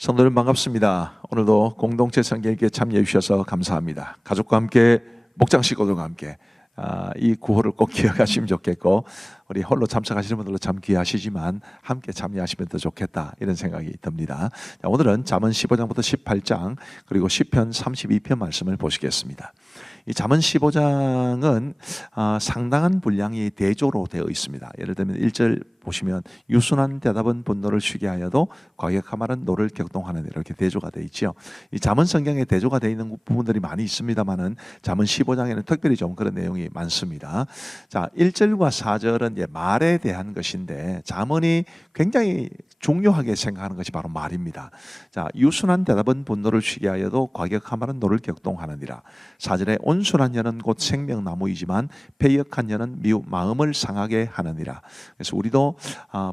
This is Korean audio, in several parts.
성도님 반갑습니다. 오늘도 공동체 성경에게 참여해 주셔서 감사합니다. 가족과 함께 목장 식구들과 함께 이 구호를 꼭 기억하시면 좋겠고, 우리 홀로 참석하시는 분들도 참 귀하시지만 함께 참여하시면 더 좋겠다, 이런 생각이 듭니다. 자, 오늘은 잠언 15장부터 18장 그리고 시편 32편 말씀을 보시겠습니다. 이 잠언 15장은 상당한 분량이 대조로 되어 있습니다. 예를 들면 1절 보시면 유순한 대답은 분노를 쉬게 하여도 과격한 말은 노를 격동하는, 이렇게 대조가 되어 있죠. 이 잠언 성경에 대조가 되어 있는 부분들이 많이 있습니다만은 잠언 15장에는 특별히 좀 그런 내용이 많습니다. 자, 1절과 4절은 이제 말에 대한 것인데, 잠언이 굉장히 중요하게 생각하는 것이 바로 말입니다. 자, 유순한 대답은 분노를 쉬게 하여도 과격한 말은 노를 격동하느니라. 4절에 온순한 여는 곧 생명나무이지만 패역한 여는 미움 마음을 상하게 하느니라. 그래서 우리도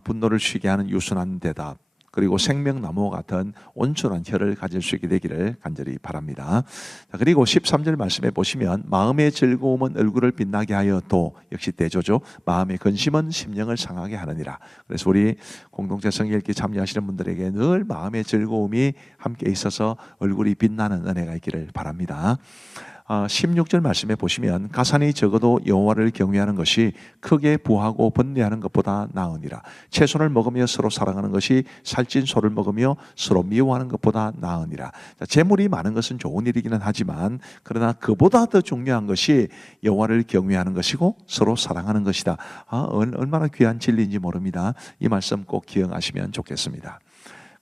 분노를 쉬게 하는 유순한 대답, 그리고 생명나무와 같은 온순한 혀를 가질 수 있게 되기를 간절히 바랍니다. 자, 그리고 13절 말씀에 보시면 마음의 즐거움은 얼굴을 빛나게 하여 도, 역시 대조죠. 마음의 근심은 심령을 상하게 하느니라. 그래서 우리 공동체 성경 읽기 참여하시는 분들에게 늘 마음의 즐거움이 함께 있어서 얼굴이 빛나는 은혜가 있기를 바랍니다. 16절 말씀에 보시면 가산이 적어도 여호와를 경외하는 것이 크게 부하고 번뇌하는 것보다 나으니라. 채소를 먹으며 서로 사랑하는 것이 살찐 소를 먹으며 서로 미워하는 것보다 나으니라. 재물이 많은 것은 좋은 일이기는 하지만, 그러나 그보다 더 중요한 것이 여호와를 경외하는 것이고 서로 사랑하는 것이다. 얼마나 귀한 진리인지 모릅니다. 이 말씀 꼭 기억하시면 좋겠습니다.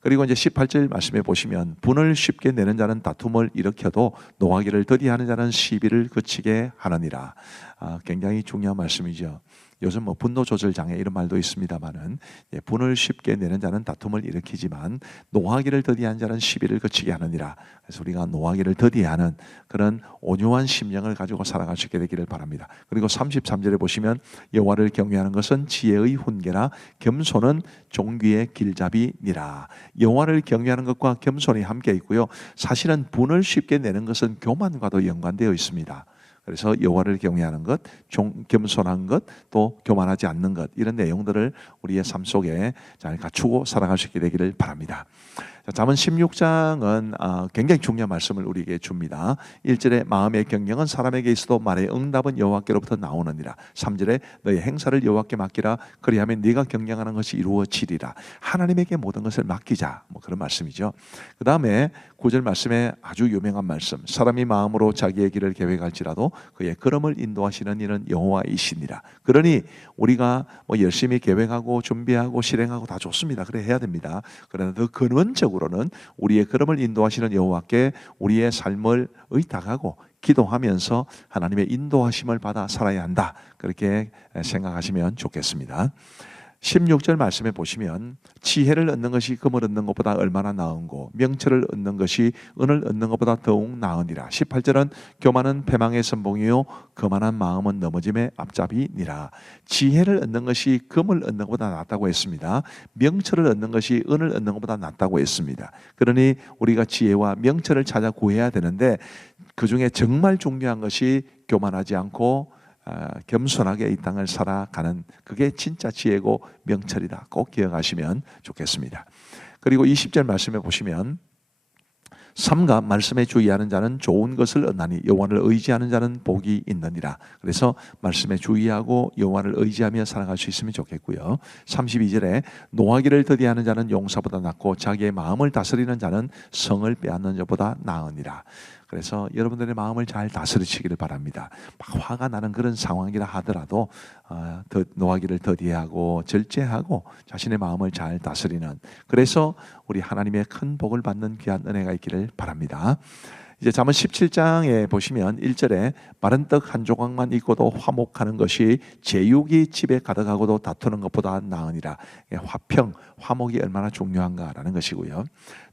그리고 이제 18절 말씀에 보시면 분을 쉽게 내는 자는 다툼을 일으켜도 노하기를 더디하는 자는 시비를 그치게 하느니라. 굉장히 중요한 말씀이죠. 요즘 뭐 분노 조절 장애 이런 말도 있습니다만은, 분을 쉽게 내는 자는 다툼을 일으키지만 노하기를 더디하는 자는 시비를 그치게 하느니라. 그래서 우리가 노하기를 더디하는 그런 온유한 심령을 가지고 살아갈 수 있게 되기를 바랍니다. 그리고 33절에 보시면 여호와를 경외하는 것은 지혜의 훈계라 겸손은 종귀의 길잡이니라. 여호와를 경외하는 것과 겸손이 함께 있고요. 사실은 분을 쉽게 내는 것은 교만과도 연관되어 있습니다. 그래서 여호와를 경외하는 것, 겸손한 것, 또 교만하지 않는 것, 이런 내용들을 우리의 삶 속에 잘 갖추고 살아갈 수 있게 되기를 바랍니다. 잠언 16장은 굉장히 중요한 말씀을 우리에게 줍니다. 1절에 마음의 경영은 사람에게 있어도 말의 응답은 여호와께로부터 나오느니라. 3절에 너의 행사를 여호와께 맡기라. 그리하면 네가 경영하는 것이 이루어지리라. 하나님에게 모든 것을 맡기자, 뭐 그런 말씀이죠. 그 다음에 9절 말씀에 아주 유명한 말씀, 사람이 마음으로 자기의 길을 계획할지라도 그의 걸음을 인도하시는 이는 여호와이시니라. 그러니 우리가 뭐 열심히 계획하고 준비하고 실행하고 다 좋습니다. 그래 해야 됩니다. 그러나 더 근원적으로는 우리의 걸음을 인도하시는 여호와께 우리의 삶을 의탁하고 기도하면서 하나님의 인도하심을 받아 살아야 한다, 그렇게 생각하시면 좋겠습니다. 16절 말씀에 보시면 지혜를 얻는 것이 금을 얻는 것보다 얼마나 나은고 명철을 얻는 것이 은을 얻는 것보다 더욱 나으니라. 18절은 교만은 패망의 선봉이요 거만한 마음은 넘어짐의 앞잡이니라. 지혜를 얻는 것이 금을 얻는 것보다 낫다고 했습니다. 명철을 얻는 것이 은을 얻는 것보다 낫다고 했습니다. 그러니 우리가 지혜와 명철을 찾아 구해야 되는데, 그 중에 정말 중요한 것이 교만하지 않고 겸손하게 이 땅을 살아가는, 그게 진짜 지혜고 명철이다. 꼭 기억하시면 좋겠습니다. 그리고 20절 말씀에 보시면 삼가 말씀에 주의하는 자는 좋은 것을 얻나니 여호와를 의지하는 자는 복이 있느니라. 그래서 말씀에 주의하고 여호와를 의지하며 살아갈 수 있으면 좋겠고요. 32절에 노하기를 더디하는 자는 용사보다 낫고 자기의 마음을 다스리는 자는 성을 빼앗는 자보다 나으니라. 그래서 여러분들의 마음을 잘 다스리시기를 바랍니다. 막 화가 나는 그런 상황이라 하더라도 노하기를 더디하고 절제하고 자신의 마음을 잘 다스리는, 그래서 우리 하나님의 큰 복을 받는 귀한 은혜가 있기를 바랍니다. 이제 잠언 17장에 보시면 1절에 마른 떡 한 조각만 있고도 화목하는 것이 제육이 집에 가득하고도 다투는 것보다 나으니라. 화평, 화목이 얼마나 중요한가라는 것이고요.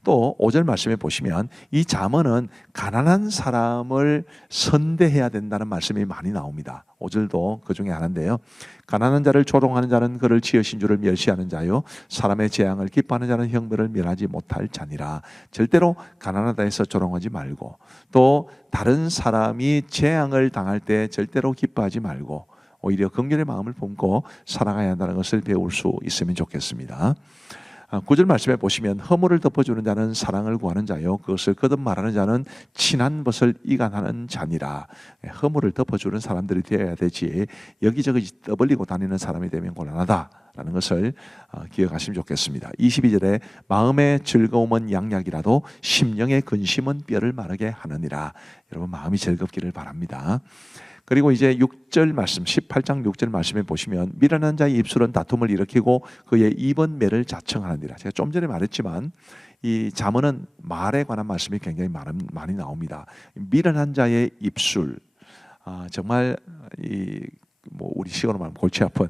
또 5절 말씀에 보시면 이 잠언은 가난한 사람을 선대해야 된다는 말씀이 많이 나옵니다. 5절도 그 중에 하나인데요. 가난한 자를 조롱하는 자는 그를 지으신 줄을 멸시하는 자요 사람의 재앙을 기뻐하는 자는 형벌을 면하지 못할 자니라. 절대로 가난하다 해서 조롱하지 말고, 또 다른 사람이 재앙을 당할 때 절대로 기뻐하지 말고 오히려 긍휼의 마음을 품고 살아가야 한다는 것을 배울 수 있으면 좋겠습니다. 9절 말씀에 보시면 허물을 덮어주는 자는 사랑을 구하는 자요 그것을 거듭 말하는 자는 친한 것을 이간하는 자니라. 허물을 덮어주는 사람들이 되어야 되지 여기저기 떠벌리고 다니는 사람이 되면 곤란하다라는 것을 기억하시면 좋겠습니다. 22절에 마음의 즐거움은 양약이라도 심령의 근심은 뼈를 마르게 하느니라. 여러분 마음이 즐겁기를 바랍니다. 그리고 이제 6절 말씀 18장 6절 말씀에 보시면 미련한 자의 입술은 다툼을 일으키고 그의 입은 매를 자청하느니라. 제가 좀 전에 말했지만 이 잠언은 말에 관한 말씀이 굉장히 많이 나옵니다. 미련한 자의 입술 정말 우리 식어로 말하면 골치 아픈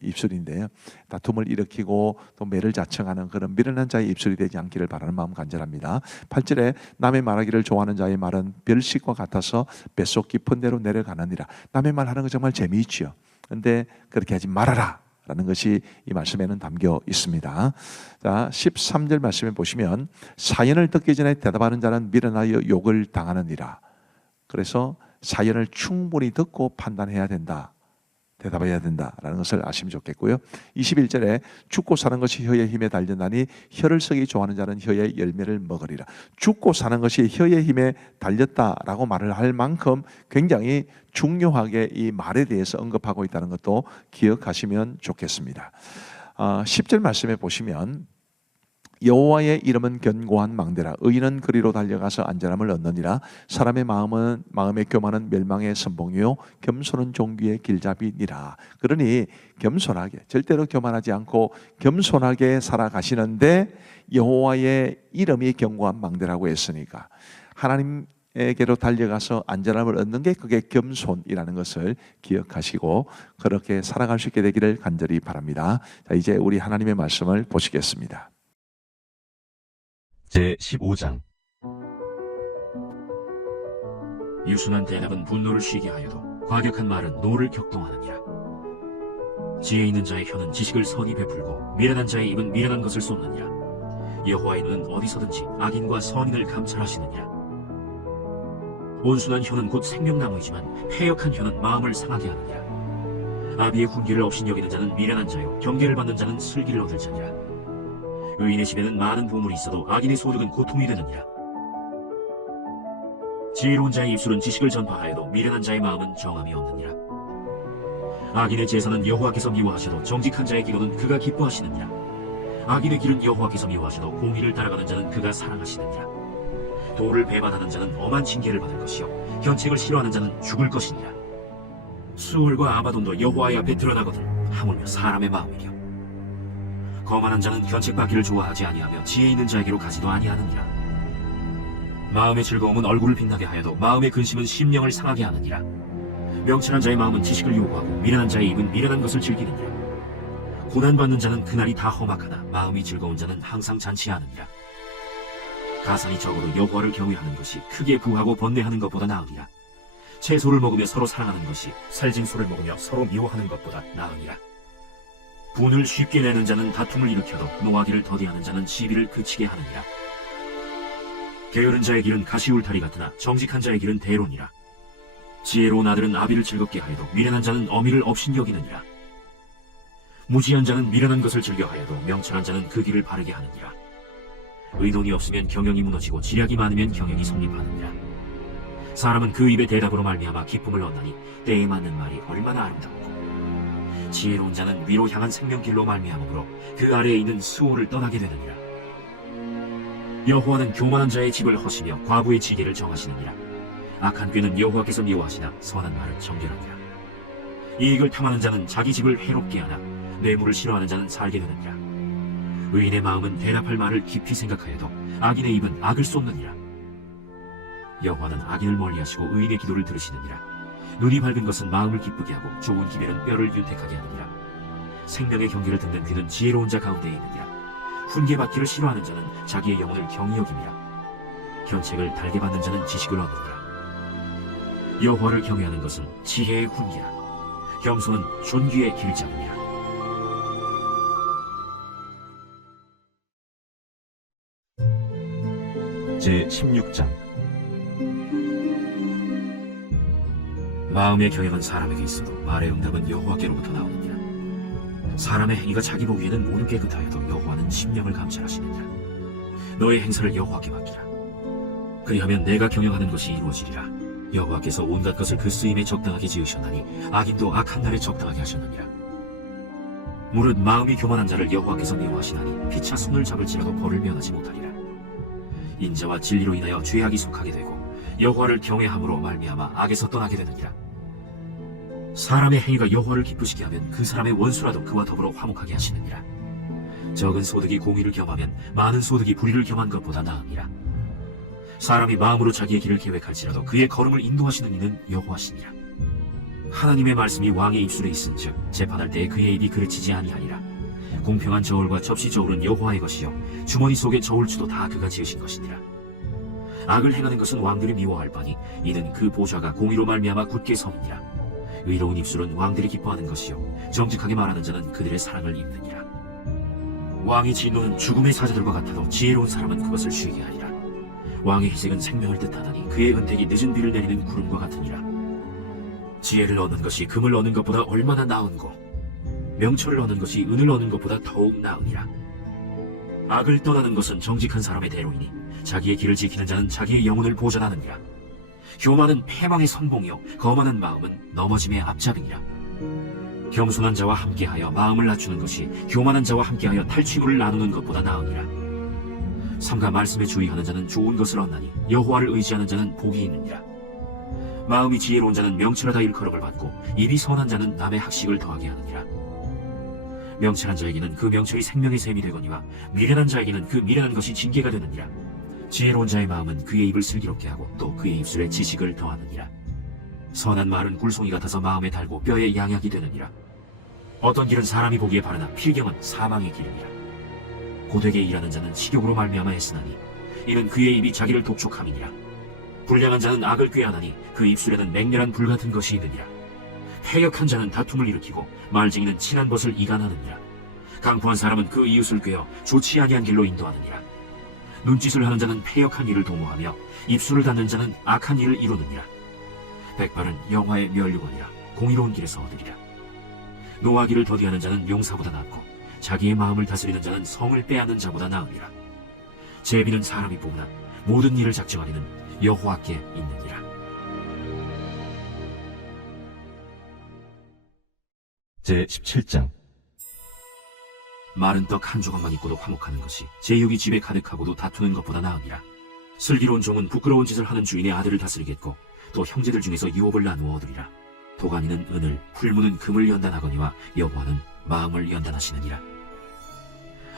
입술인데요. 다툼을 일으키고 또 매를 자청하는 그런 미련한 자의 입술이 되지 않기를 바라는 마음 간절합니다. 8절에 남의 말하기를 좋아하는 자의 말은 별식과 같아서 뱃속 깊은 데로 내려가느니라. 남의 말하는 거 정말 재미있지요. 그런데 그렇게 하지 말아라 라는 것이 이 말씀에는 담겨 있습니다. 자, 13절 말씀에 보시면 사연을 듣기 전에 대답하는 자는 미련하여 욕을 당하느니라. 그래서 사연을 충분히 듣고 판단해야 된다. 대답해야 된다라는 것을 아시면 좋겠고요. 21절에 죽고 사는 것이 혀의 힘에 달렸나니 혀를 쓰기 좋아하는 자는 혀의 열매를 먹으리라. 죽고 사는 것이 혀의 힘에 달렸다라고 말을 할 만큼 굉장히 중요하게 이 말에 대해서 언급하고 있다는 것도 기억하시면 좋겠습니다. 10절 말씀에 보시면 여호와의 이름은 견고한 망대라. 의인은 그리로 달려가서 안전함을 얻느니라. 사람의 마음의 교만은 멸망의 선봉이요 겸손은 종기의 길잡이니라. 그러니 겸손하게 절대로 교만하지 않고 겸손하게 살아가시는데 여호와의 이름이 견고한 망대라고 했으니까 하나님에게로 달려가서 안전함을 얻는 게 그게 겸손이라는 것을 기억하시고 그렇게 살아갈 수 있게 되기를 간절히 바랍니다. 자, 이제 우리 하나님의 말씀을 보시겠습니다. 제15장 유순한 대답은 분노를 쉬게 하여도 과격한 말은 노를 격동하느니라. 지혜 있는 자의 혀는 지식을 선히 베풀고 미련한 자의 입은 미련한 것을 쏟느니라. 여호와의 눈은 어디서든지 악인과 선인을 감찰하시느니라. 온순한 혀는 곧 생명나무이지만 패역한 혀는 마음을 상하게 하느니라. 아비의 훈계를 업신여기는 자는 미련한 자요 경계를 받는 자는 슬기를 얻을 자니라. 의인의 집에는 많은 보물이 있어도 악인의 소득은 고통이 되느니라. 지혜로운 자의 입술은 지식을 전파하여도 미련한 자의 마음은 정함이 없느니라. 악인의 제사는 여호와께서 미워하셔도 정직한 자의 기도는 그가 기뻐하시느니라. 악인의 길은 여호와께서 미워하셔도 공의를 따라가는 자는 그가 사랑하시느니라. 도를 배반하는 자는 엄한 징계를 받을 것이요 견책을 싫어하는 자는 죽을 것이니라. 수월과 아마돈도 여호와의 앞에 드러나거든 하물며 사람의 마음이며 거만한 자는 견책받기를 좋아하지 아니하며 지혜 있는 자에게로 가지도 아니하느니라. 마음의 즐거움은 얼굴을 빛나게 하여도 마음의 근심은 심령을 상하게 하느니라. 명철한 자의 마음은 지식을 요구하고 미련한 자의 입은 미련한 것을 즐기느니라. 고난받는 자는 그날이 다 험악하나 마음이 즐거운 자는 항상 잔치하느니라. 가산이 적어도 여호와를 경외하는 것이 크게 부하고 번뇌하는 것보다 나으니라. 채소를 먹으며 서로 사랑하는 것이 살짐소를 먹으며 서로 미워하는 것보다 나으니라. 분을 쉽게 내는 자는 다툼을 일으켜도 노하기를 더디하는 자는 시비를 그치게 하느니라. 게으른 자의 길은 가시울타리 같으나 정직한 자의 길은 대론이라. 지혜로운 아들은 아비를 즐겁게 하여도 미련한 자는 어미를 업신여기느니라. 무지한 자는 미련한 것을 즐겨하여도 명철한 자는 그 길을 바르게 하느니라. 의논이 없으면 경영이 무너지고 지략이 많으면 경영이 성립하느니라. 사람은 그 입의 대답으로 말미암아 기쁨을 얻나니 때에 맞는 말이 얼마나 아름답고 지혜로운 자는 위로 향한 생명길로 말미암으로 그 아래에 있는 수호를 떠나게 되느니라. 여호와는 교만한 자의 집을 허시며 과부의 지계를 정하시느니라. 악한 꾀는 여호와께서 미워하시나 선한 말을 정결하니라. 이익을 탐하는 자는 자기 집을 해롭게 하나 뇌물을 싫어하는 자는 살게 되느니라. 의인의 마음은 대답할 말을 깊이 생각하여도 악인의 입은 악을 쏟느니라. 여호와는 악인을 멀리하시고 의인의 기도를 들으시느니라. 눈이 밝은 것은 마음을 기쁘게 하고 좋은 기별은 뼈를 윤택하게 하느니라. 생명의 경계를 듣는 귀는 지혜로운 자 가운데에 있느니라. 훈계받기를 싫어하는 자는 자기의 영혼을 경히 여김이라. 견책을 달게 받는 자는 지식을 얻느니라. 여호와를 경외하는 것은 지혜의 훈계라. 겸손은 존귀의 길잡이니라. 제16장 마음의 경영은 사람에게 있어도 말의 응답은 여호와께로부터 나오느니라. 사람의 행위가 자기 보기에는 모두 깨끗하여도 여호와는 심령을 감찰하시느니라. 너의 행사를 여호와께 맡기라. 그리하면 내가 경영하는 것이 이루어지리라. 여호와께서 온갖 것을 그 쓰임에 적당하게 지으셨나니 악인도 악한 날에 적당하게 하셨느니라. 무릇 마음이 교만한 자를 여호와께서 미워하시나니 피차 손을 잡을지라도 벌을 면하지 못하리라. 인자와 진리로 인하여 죄악이 속하게 되고 여호와를 경외함으로 말미암아 악에서 떠나게 되느니라. 사람의 행위가 여호와를 기쁘시게 하면 그 사람의 원수라도 그와 더불어 화목하게 하시느니라. 적은 소득이 공의를 겸하면 많은 소득이 불의를 겸한 것보다 나으니라. 사람이 마음으로 자기의 길을 계획할지라도 그의 걸음을 인도하시는 이는 여호와시니라. 하나님의 말씀이 왕의 입술에 있은즉 재판할 때에 그의 입이 그르치지 아니하리라. 공평한 저울과 접시 저울은 여호와의 것이요 주머니 속의 저울추도 다 그가 지으신 것이니라. 악을 행하는 것은 왕들이 미워할 바니 이는 그 보좌가 공의로 말미암아 굳게 섬이니라. 의로운 입술은 왕들이 기뻐하는 것이요 정직하게 말하는 자는 그들의 사랑을 입느니라. 왕의 진노는 죽음의 사자들과 같아도 지혜로운 사람은 그것을 쉬게 하리라. 왕의 희생은 생명을 뜻하나니 그의 은택이 늦은 비를 내리는 구름과 같으니라. 지혜를 얻는 것이 금을 얻는 것보다 얼마나 나은고 명철을 얻는 것이 은을 얻는 것보다 더욱 나으니라. 악을 떠나는 것은 정직한 사람의 대로이니 자기의 길을 지키는 자는 자기의 영혼을 보전하느니라. 교만은 패망의 선봉이요 거만한 마음은 넘어짐의 앞잡이니라. 겸손한 자와 함께하여 마음을 낮추는 것이 교만한 자와 함께하여 탈취물을 나누는 것보다 나으니라. 삼가 말씀에 주의하는 자는 좋은 것을 얻나니 여호와를 의지하는 자는 복이 있느니라. 마음이 지혜로운 자는 명철하다 일컬음을 받고 입이 선한 자는 남의 학식을 더하게 하느니라. 명철한 자에게는 그 명철이 생명의 샘이 되거니와 미련한 자에게는 그 미련한 것이 징계가 되느니라. 지혜로운 자의 마음은 그의 입을 슬기롭게 하고 또 그의 입술에 지식을 더하느니라. 선한 말은 굴송이 같아서 마음에 달고 뼈에 양약이 되느니라. 어떤 길은 사람이 보기에 바르나 필경은 사망의 길이니라. 고되게 일하는 자는 식욕으로 말미암아 애쓰나니 이는 그의 입이 자기를 독촉함이니라. 불량한 자는 악을 꾀하나니 그 입술에는 맹렬한 불 같은 것이 있느니라. 패역한 자는 다툼을 일으키고 말쟁이는 친한 벗을 이간하느니라. 강포한 사람은 그 이웃을 꾀어 좋지 아니한 길로 인도하느니라. 눈짓을 하는 자는 패역한 일을 도모하며 입술을 닫는 자는 악한 일을 이루느니라. 백발은 영화의 멸류관이라 공의로운 길에서 얻으리라. 노하기를 더디하는 자는 용사보다 낫고 자기의 마음을 다스리는 자는 성을 빼앗는 자보다 나으리라. 제비는 사람이 뽑나 모든 일을 작정하리는 여호와께 있느니라. 제17장. 마른 떡 한 조각만 있고도 화목하는 것이 제육이 집에 가득하고도 다투는 것보다 나으니라. 슬기로운 종은 부끄러운 짓을 하는 주인의 아들을 다스리겠고 또 형제들 중에서 유업을 나누어 얻으리라. 도가니는 은을 풀무는 금을 연단하거니와 여호와는 마음을 연단하시느니라.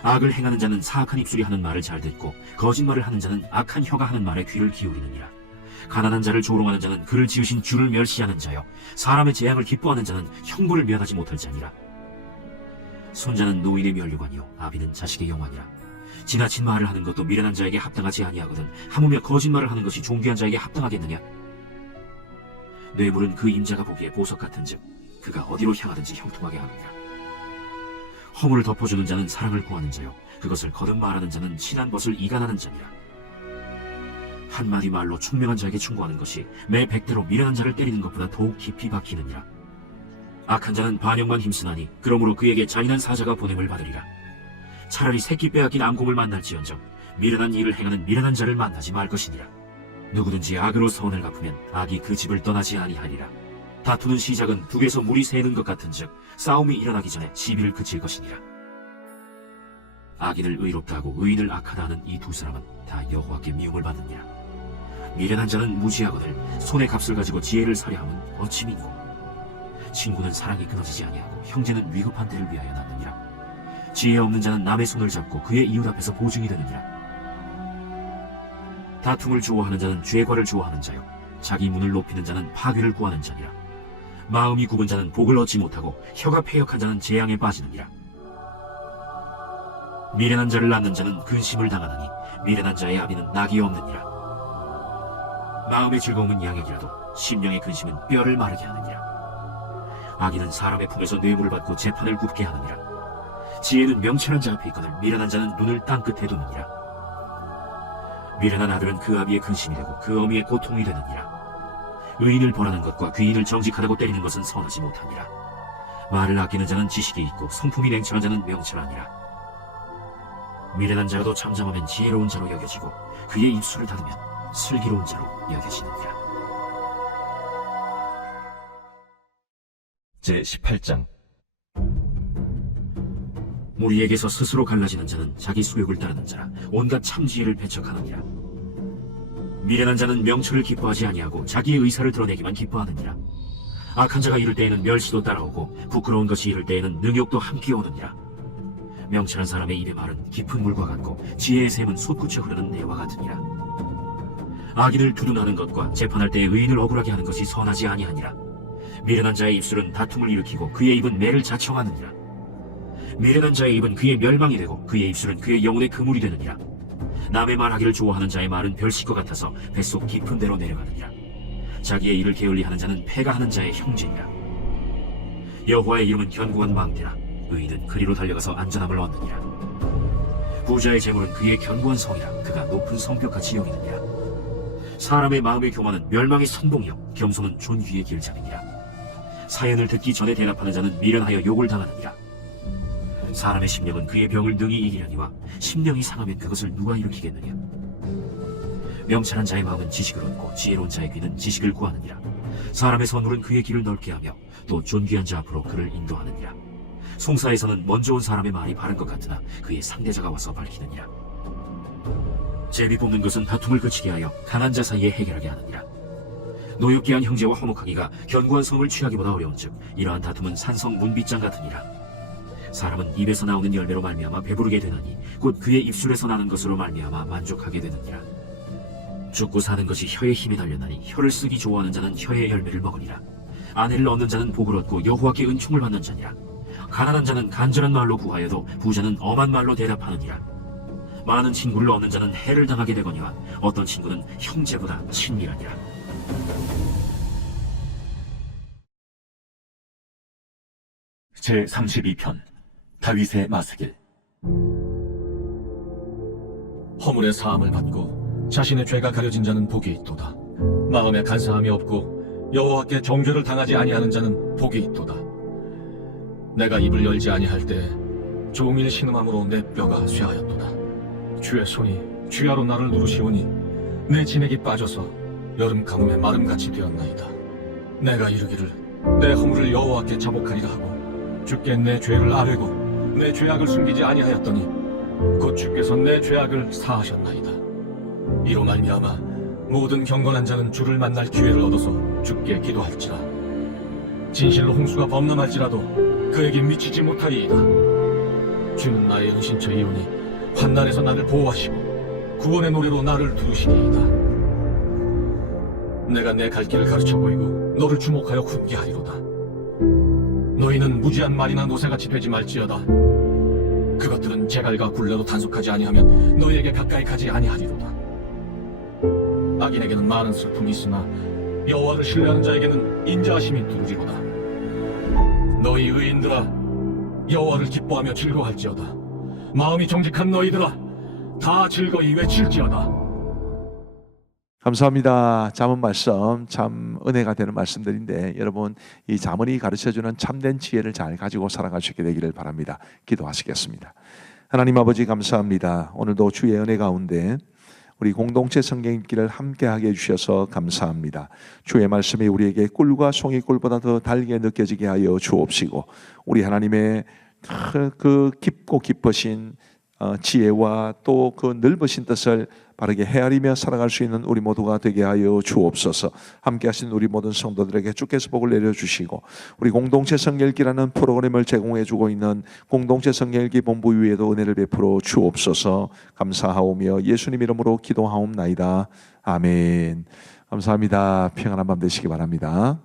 악을 행하는 자는 사악한 입술이 하는 말을 잘 듣고 거짓말을 하는 자는 악한 혀가 하는 말에 귀를 기울이느니라. 가난한 자를 조롱하는 자는 그를 지으신 주를 멸시하는 자요 사람의 재앙을 기뻐하는 자는 형벌을 면하지 못할 자니라. 손자는 노인의 멸류관이요 아비는 자식의 영화니라. 지나친 말을 하는 것도 미련한 자에게 합당하지 아니하거든 하무며 거짓말을 하는 것이 존귀한 자에게 합당하겠느냐. 뇌물은 그 임자가 보기에 보석 같은즉 그가 어디로 향하든지 형통하게 하느니라. 허물을 덮어주는 자는 사랑을 구하는 자요 그것을 거듭 말하는 자는 친한 벗을 이간하는 자니라. 한마디 말로 총명한 자에게 충고하는 것이 매 100대로 미련한 자를 때리는 것보다 더욱 깊이 박히느니라. 악한 자는 반역만 힘쓰나니 그러므로 그에게 잔인한 사자가 보냄을 받으리라. 차라리 새끼 빼앗긴 암곰을 만날지언정 미련한 일을 행하는 미련한 자를 만나지 말 것이니라. 누구든지 악으로 선을 갚으면 악이 그 집을 떠나지 아니하리라. 다투는 시작은 북에서 물이 새는 것 같은즉 싸움이 일어나기 전에 시비를 그칠 것이니라. 악인을 의롭다 하고 의인을 악하다 하는 이 두 사람은 다 여호와께 미움을 받느니라. 미련한 자는 무지하거늘 손의 값을 가지고 지혜를 사려 함은 어찌 민고. 친구는 사랑이 끊어지지 아니하고 형제는 위급한 때를 위하여 낳느니라. 지혜 없는 자는 남의 손을 잡고 그의 이웃 앞에서 보증이 되느니라. 다툼을 좋아하는 자는 죄과를 좋아하는 자요 자기 문을 높이는 자는 파괴를 구하는 자니라. 마음이 굽은 자는 복을 얻지 못하고 혀가 패역한 자는 재앙에 빠지느니라. 미련한 자를 낳는 자는 근심을 당하나니 미련한 자의 아비는 낙이 없느니라. 마음의 즐거움은 양액이라도 심령의 근심은 뼈를 마르게 하느니라. 악인은 사람의 품에서 뇌물을 받고 재판을 굽게 하느니라. 지혜는 명철한 자 앞에 있거늘 미련한 자는 눈을 땅끝에 두느니라. 미련한 아들은 그 아비의 근심이 되고 그 어미의 고통이 되느니라. 의인을 벌하는 것과 귀인을 정직하다고 때리는 것은 선하지 못하니라. 말을 아끼는 자는 지식이 있고 성품이 냉철한 자는 명철하니라. 미련한 자라도 잠잠하면 지혜로운 자로 여겨지고 그의 입술을 닫으면 슬기로운 자로 여겨지느니라. 제18장 무리에게서 스스로 갈라지는 자는 자기 소욕을 따르는 자라 온갖 참지혜를 배척하느니라. 미련한 자는 명철을 기뻐하지 아니하고 자기의 의사를 드러내기만 기뻐하느니라. 악한 자가 이를 때에는 멸시도 따라오고 부끄러운 것이 이를 때에는 능욕도 함께 오느니라. 명철한 사람의 입의 말은 깊은 물과 같고 지혜의 샘은 솟구쳐 흐르는 내와 같으니라. 악인을 두둔하는 것과 재판할 때에 의인을 억울하게 하는 것이 선하지 아니하니라. 미련한 자의 입술은 다툼을 일으키고 그의 입은 매를 자청하느니라. 미련한 자의 입은 그의 멸망이 되고 그의 입술은 그의 영혼의 그물이 되느니라. 남의 말하기를 좋아하는 자의 말은 별식과 같아서 뱃속 깊은 데로 내려가느니라. 자기의 일을 게을리하는 자는 패가 하는 자의 형제니라. 여호와의 이름은 견고한 망대라. 의인은 그리로 달려가서 안전함을 얻느니라. 부자의 재물은 그의 견고한 성이라. 그가 높은 성벽같이 여기느니라. 사람의 마음의 교만은 멸망의 선봉이요 겸손은 존귀의 길잡이니라. 사연을 듣기 전에 대답하는 자는 미련하여 욕을 당하느니라. 사람의 심령은 그의 병을 능히 이기려니와 심령이 상하면 그것을 누가 일으키겠느냐. 명철한 자의 마음은 지식을 얻고 지혜로운 자의 귀는 지식을 구하느니라. 사람의 선물은 그의 길을 넓게 하며 또 존귀한 자 앞으로 그를 인도하느니라. 송사에서는 먼저 온 사람의 말이 바른 것 같으나 그의 상대자가 와서 밝히느니라. 제비 뽑는 것은 다툼을 그치게 하여 강한 자 사이에 해결하게 하느니라. 노엽게한 형제와 화목하기가 견고한 성을 취하기보다 어려운즉 이러한 다툼은 산성 문빗장 같으니라. 사람은 입에서 나오는 열매로 말미암아 배부르게 되나니 곧 그의 입술에서 나는 것으로 말미암아 만족하게 되느니라. 죽고 사는 것이 혀의 힘에 달렸나니 혀를 쓰기 좋아하는 자는 혀의 열매를 먹으리라. 아내를 얻는 자는 복을 얻고 여호와께 은총을 받는 자니라. 가난한 자는 간절한 말로 구하여도 부자는 엄한 말로 대답하느니라. 많은 친구를 얻는 자는 해를 당하게 되거니와 어떤 친구는 형제보다 친밀하니라. 제32편 다윗의 마스길. 허물의 사함을 받고 자신의 죄가 가려진 자는 복이 있도다. 마음에 간사함이 없고 여호와께 정죄를 당하지 아니하는 자는 복이 있도다. 내가 입을 열지 아니할 때 종일 신음함으로 내 뼈가 쇠하였도다. 주의 손이 주야로 나를 누르시오니 내 진액이 빠져서 여름 가뭄에 마름같이 되었나이다. 내가 이르기를 내 허물을 여호와께 자복하리라 하고 주께 내 죄를 아뢰고 내 죄악을 숨기지 아니하였더니 곧 주께서 내 죄악을 사하셨나이다. 이로 말미암아 모든 경건한 자는 주를 만날 기회를 얻어서 주께 기도할지라. 진실로 홍수가 범람할지라도 그에게 미치지 못하리이다. 주는 나의 은신처이오니 환난에서 나를 보호하시고 구원의 노래로 나를 두르시리이다. 내가 내 갈 길을 가르쳐 보이고 너를 주목하여 훈계하리로다. 너희는 무지한 말이나 노새같이 되지 말지어다. 그것들은 제갈과 굴레로 단속하지 아니하면 너희에게 가까이 가지 아니하리로다. 악인에게는 많은 슬픔이 있으나 여호와를 신뢰하는 자에게는 인자하심이 두루리로다. 너희 의인들아 여호와를 기뻐하며 즐거워할지어다. 마음이 정직한 너희들아 다 즐거이 외칠지어다. 감사합니다. 잠언 말씀 참 은혜가 되는 말씀들인데 여러분 이 잠언이 가르쳐주는 참된 지혜를 잘 가지고 살아갈 수 있게 되기를 바랍니다. 기도하시겠습니다. 하나님 아버지 감사합니다. 오늘도 주의 은혜 가운데 우리 공동체 성경 읽기를 함께하게 해주셔서 감사합니다. 주의 말씀이 우리에게 꿀과 송이꿀보다 더 달게 느껴지게 하여 주옵시고 우리 하나님의 그 깊고 깊으신 지혜와 또 그 넓으신 뜻을 바르게 헤아리며 살아갈 수 있는 우리 모두가 되게 하여 주옵소서. 함께 하신 우리 모든 성도들에게 주께서 복을 내려주시고 우리 공동체 성경읽기라는 프로그램을 제공해 주고 있는 공동체 성경읽기 본부 위에도 은혜를 베풀어 주옵소서. 감사하오며 예수님 이름으로 기도하옵나이다. 아멘. 감사합니다. 평안한 밤 되시기 바랍니다.